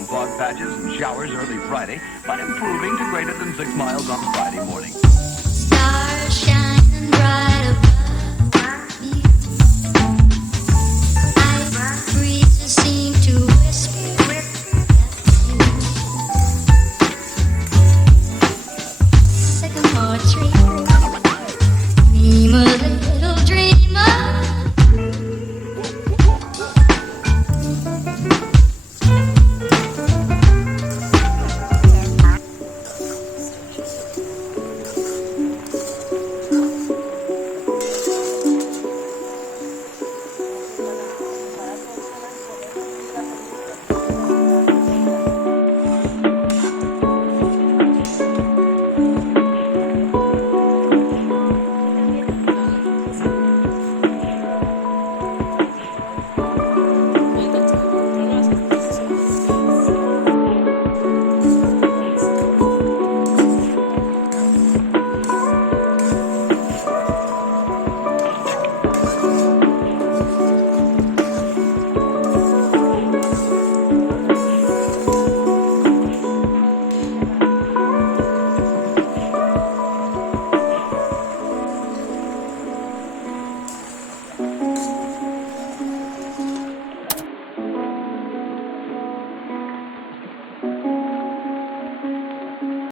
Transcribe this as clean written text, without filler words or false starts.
and fog patches and showers early Friday, but improving to greater than 6 miles on Friday morning.